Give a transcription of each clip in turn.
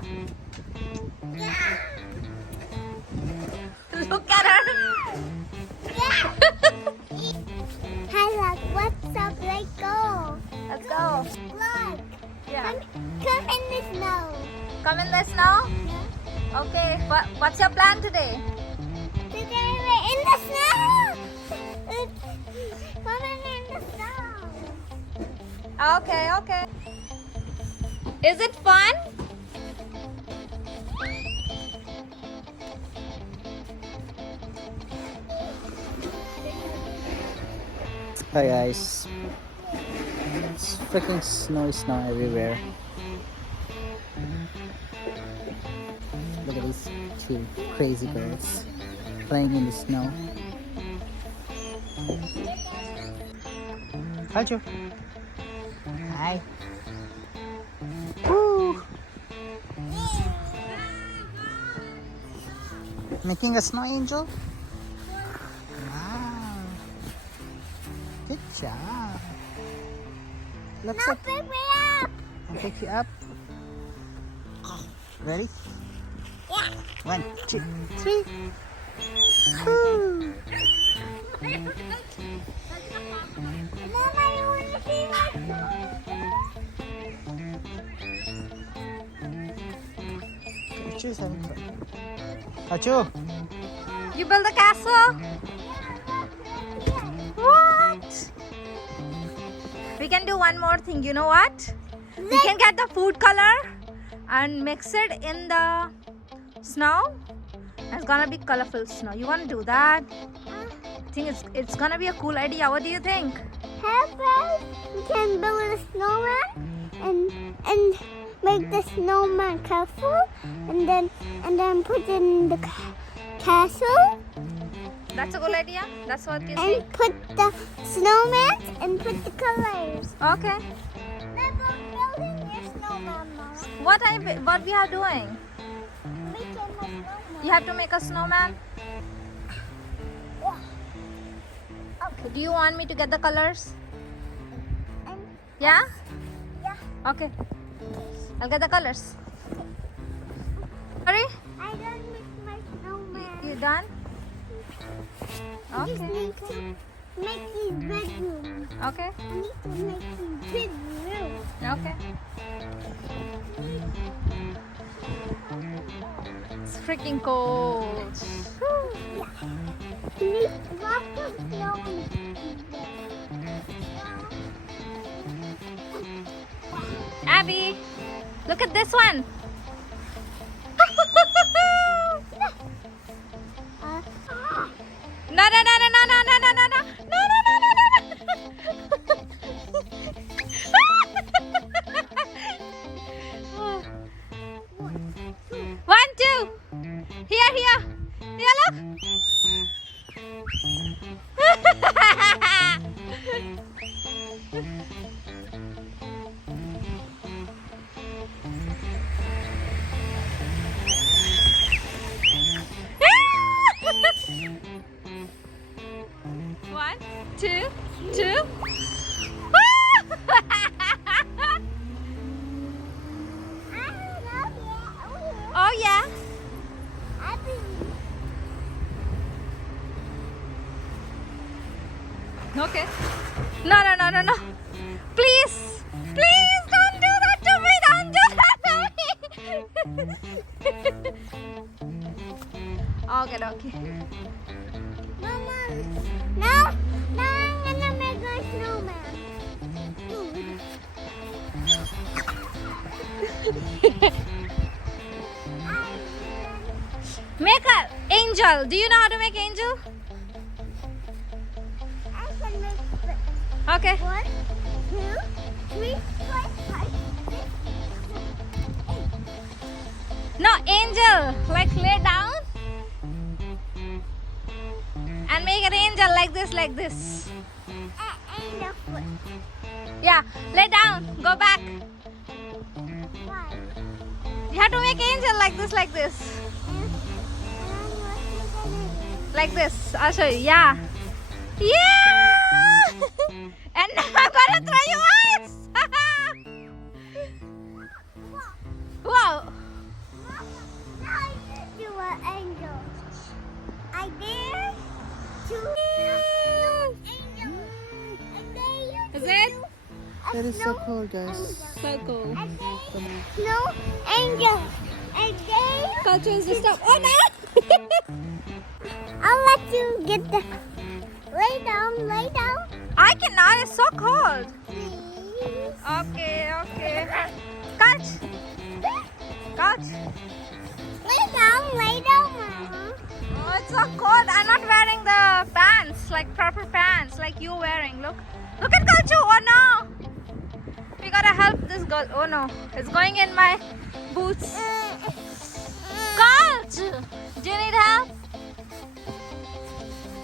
up. Yeah. Look at her. Yeah. Hi, look. What's up? Let's go. Let's go. Look. Yeah. Come in the snow. Come in the snow? Yeah. Okay. What's your plan today? Today we're in the snow. Come in the snow. Okay, okay. Is it fun? Hi guys, it's freaking snow everywhere. Look at these two crazy girls playing in the snow. Hi Joe. Hi. Woo! Making a snow angel? Wow. Good job. Looks Now like pick me up. I'll pick you up. Ready? Yeah. 1, 2, 3. Woo! Mama, you want to see my snow? Achu's having fun. Achu! You build a castle? What? We can do one more thing. You know what? We can get the food color and mix it in the snow. It's gonna be colorful snow. You wanna do that? I think it's gonna be a cool idea. What do you think? How about we can build a snowman and make the snowman colorful and then put it in the castle That's a good idea. That's what you and think. put the snowman and put the colors. Okay. We're building your snowman, Mama. What we are doing? Making a snowman. You have to make a snowman. Okay. Do you want me to get the colors? And Yeah. yeah, Okay. I'll get the colors. Sorry? I done with my snowman. You done? I just Okay. need to make these bedrooms. Okay. I need to make these bedrooms. Okay. It's freaking cold. You need lots of snow in Abby, look at this one. No, no, no, no, no, no, no, no, no, no, no, no, no, no, no. One, two. Here, here. Here, look. One, two, two. Oh yeah. Okay. No, no, no, no, no. Please, please don't do that to me. Don't do that to me. Okay, okay. Mama, now I'm gonna make a snowman. Make a angel. Do you know how to make angel? I can make six. Okay. 1, 2, 3, 4, 5, 6, 7, 8. No, angel. Like lay down and make an angel like this, like this. And a foot. Yeah, lay down. Go back. Why? You have to make angel like this, like this. Like this. I'll show you. Yeah. Yeah. And now I'm gonna throw you ice. Wow. It is so cool, guys. So cool. Snow angel. And they, Culture is just up. Oh no! I'll let you get the. Lay down, lay down. I cannot. It's so cold. Please. Okay, okay. Catch. Catch. Lay down, Mama. Oh, it's so cold. I'm not wearing the pants, like proper pants, like you wearing. Look. Look at Kalchu. Oh no. We gotta help this girl. Oh no. It's going in my boots. Kalchu. Do you need help?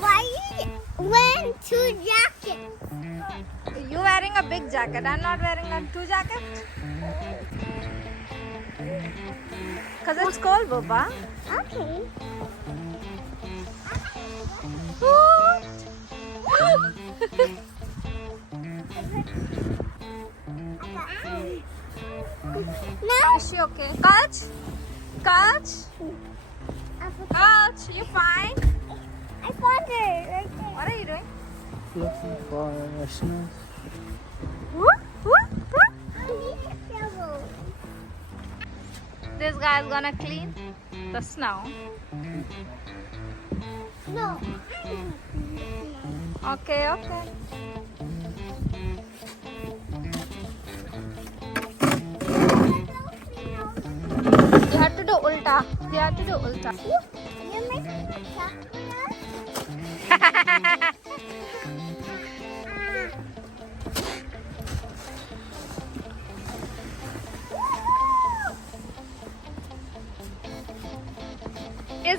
Why you wearing 2 jackets? You wearing a big jacket. I'm not wearing a 2 jacket. Cause it's cold, Boba. Okay. No. Is she okay? Kalch? Kalch? Kalch, you fine? I found her right there. What are you doing? Looking for snow. I need a shovel. This guy is gonna clean the snow. No. Okay, okay. You have to do ulta. You have to do ulta. You're making me chocolate? Is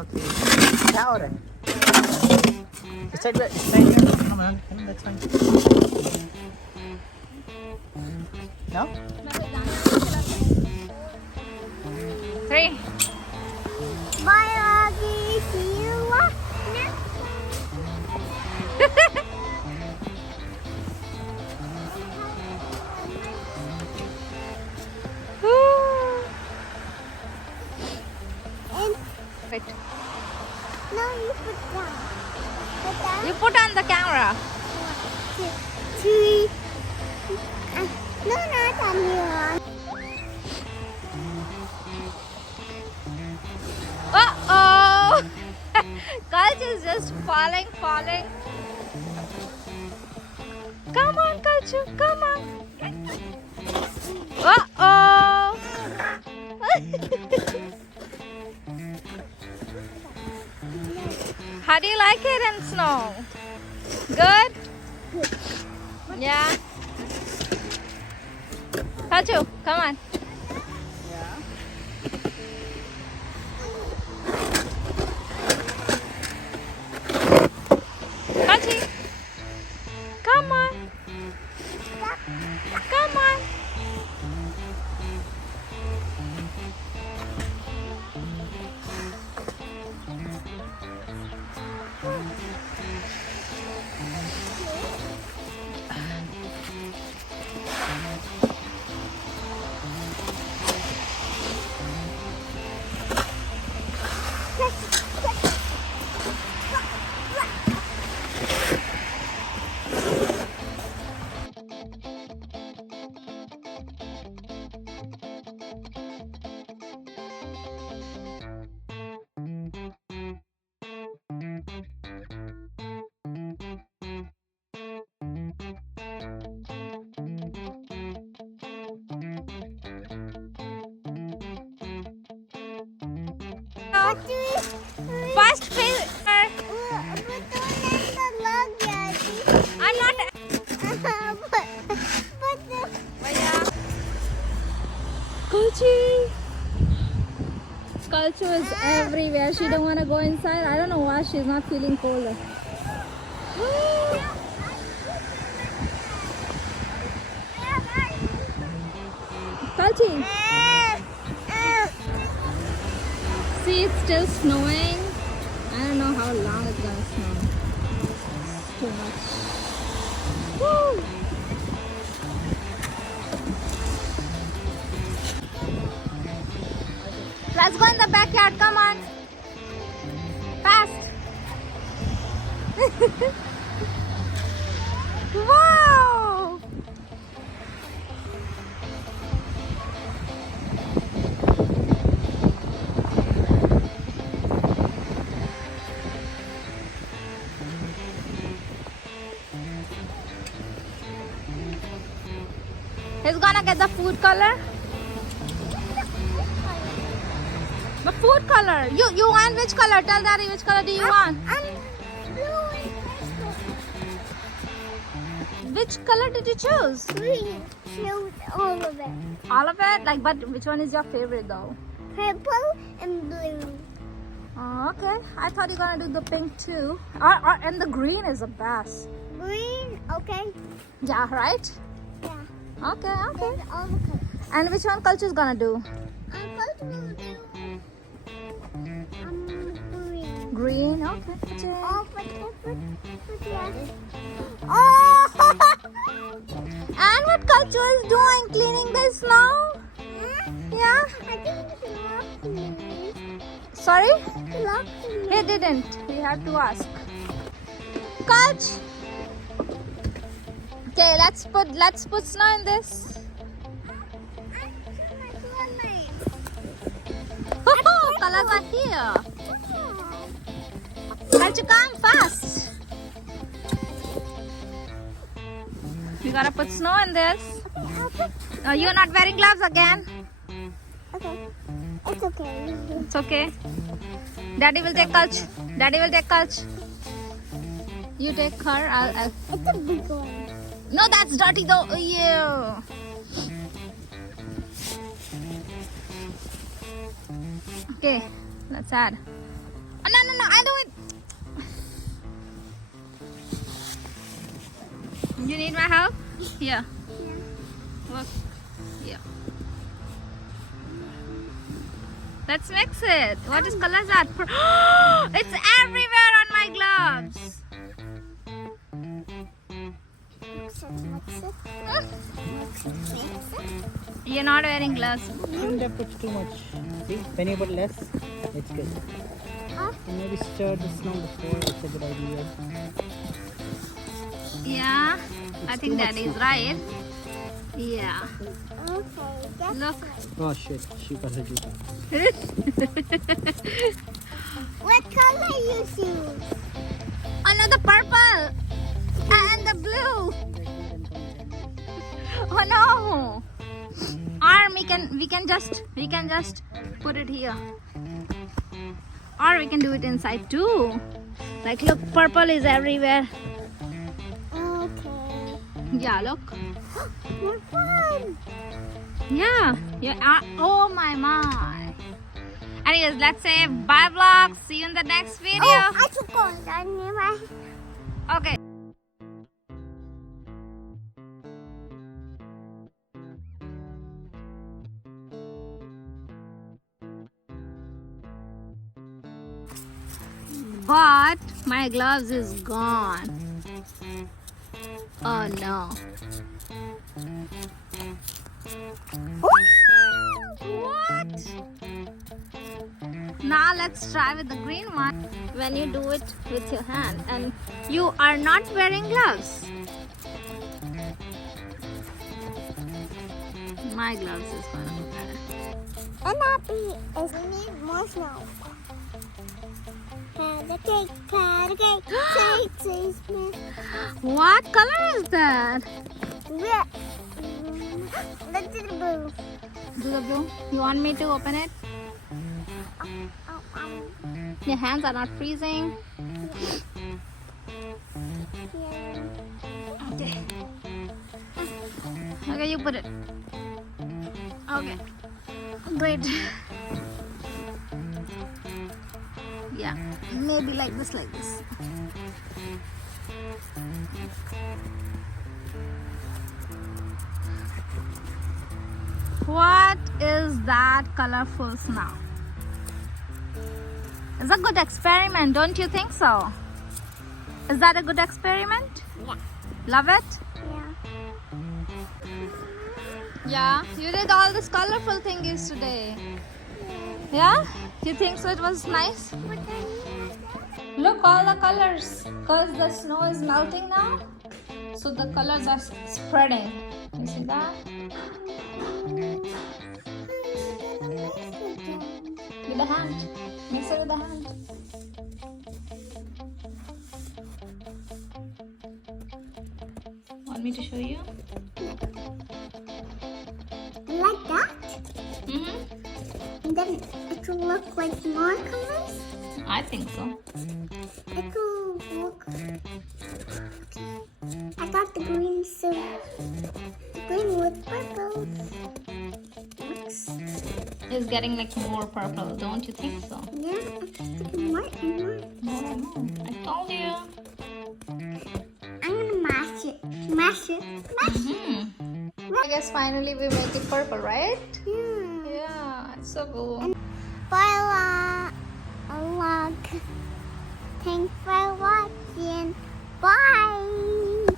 Okay. Ahora. Está here. Come on. That's fine. No? 3. Bye, Augie. See you next and Wait. no, you put down. Put down. You put on the camera. Three. No, not on you. Uh-oh! Kalch is just falling. Come on, Kalchu, come on. Uh-oh! How do you like it in snow? Good? Yeah? Kalchu, come on. Kalchi, come on. Come on. What do we? First finger. But don't let the log yet. I'm not. But the Bhaiya. Kalchi! Kalchu is everywhere. She don't want to go inside. I don't know why she's not feeling cold. Kalchi! See, it's still snowing. I don't know how long it's gonna snow. It's too much. Woo! Let's go in the backyard. Come on. Fast. Wow. He's gonna get the food color. The food color. You want which color? Tell Daddy which color do you want? Blue and purple. Which color did you choose? Green. Choose all of it. All of it? Like, but which one is your favorite though? Purple and blue. Oh, okay. I thought you were gonna do the pink too. And the green is the best. Green, okay. Yeah, right? Yeah. Okay, okay. There's all the colors. And which one Kalchu is gonna do? First we'll do green. Green, okay. Okay. Oh, but yeah. Oh! And what Kalchu is doing? Cleaning the snow? Yeah? I think he locked me. Sorry? He locked me. He didn't. We had to ask. Kalch! Okay, let's put snow in this. Oh, colors are here. Kalchu, come fast. We gotta put snow in this. Oh, you're not wearing gloves again. Okay. It's okay. It's okay. Daddy will take Kalch. Daddy will take Kalch. You take her. I'll... It's a big one. No, that's dirty though. Ew. Okay, let's add. Oh, no, I do it. You need my help? Here. Look. Here. Let's mix it. What is color is that? It's everywhere on my gloves. You're not wearing gloves. You don't have to put too much. See, when you put less, it's good. And maybe stir the snow before. It's a good idea. Yeah, I It's think too that much is snow. right. Yeah. Okay, that's Look. Oh shit, she got her juice. what color you choose? Another purple and the blue. Oh no! Or we can just put it here. Or we can do it inside too. Like look, purple is everywhere. Okay. Yeah, look. More fun. Yeah. Oh my. Anyways, let's say bye vlog. See you in the next video. Oh, I took on that nearby. Okay. But my gloves is gone. Oh no. What? Now let's try with the green one. When you do it with your hand and you are not wearing gloves. My gloves is gonna be better. And happy is we need more snow. Cat a cake, taste me. What color is that? Red. Let's do the blue. Do the blue? You want me to open it? Your hands are not freezing. Okay. Okay, you put it. Okay. Great. Yeah, maybe like this, like this. What is that colorful snow? It's a good experiment, don't you think so? Is that a good experiment? Yeah. Love it? Yeah. Yeah, you did all these colorful thingies today. Yeah? You think so? It was nice? Look, all the colors. Because the snow is melting now. So the colors are spreading. You see that? With the hand. Mix it with the hand. Want me to show you? Like that? Mm-hmm. And then it will look like more colors. I think so. It will look. I got the green, so the green with purple. Looks. It's getting like more purple, don't you think so? Yeah, it's getting more and more. More and more. I told you. I'm gonna mash it. Mash it. Mash it. Hmm. I guess finally we make it purple, right? Yeah. Yeah, it's so cool. Bye, vlog. Thanks for watching. Bye.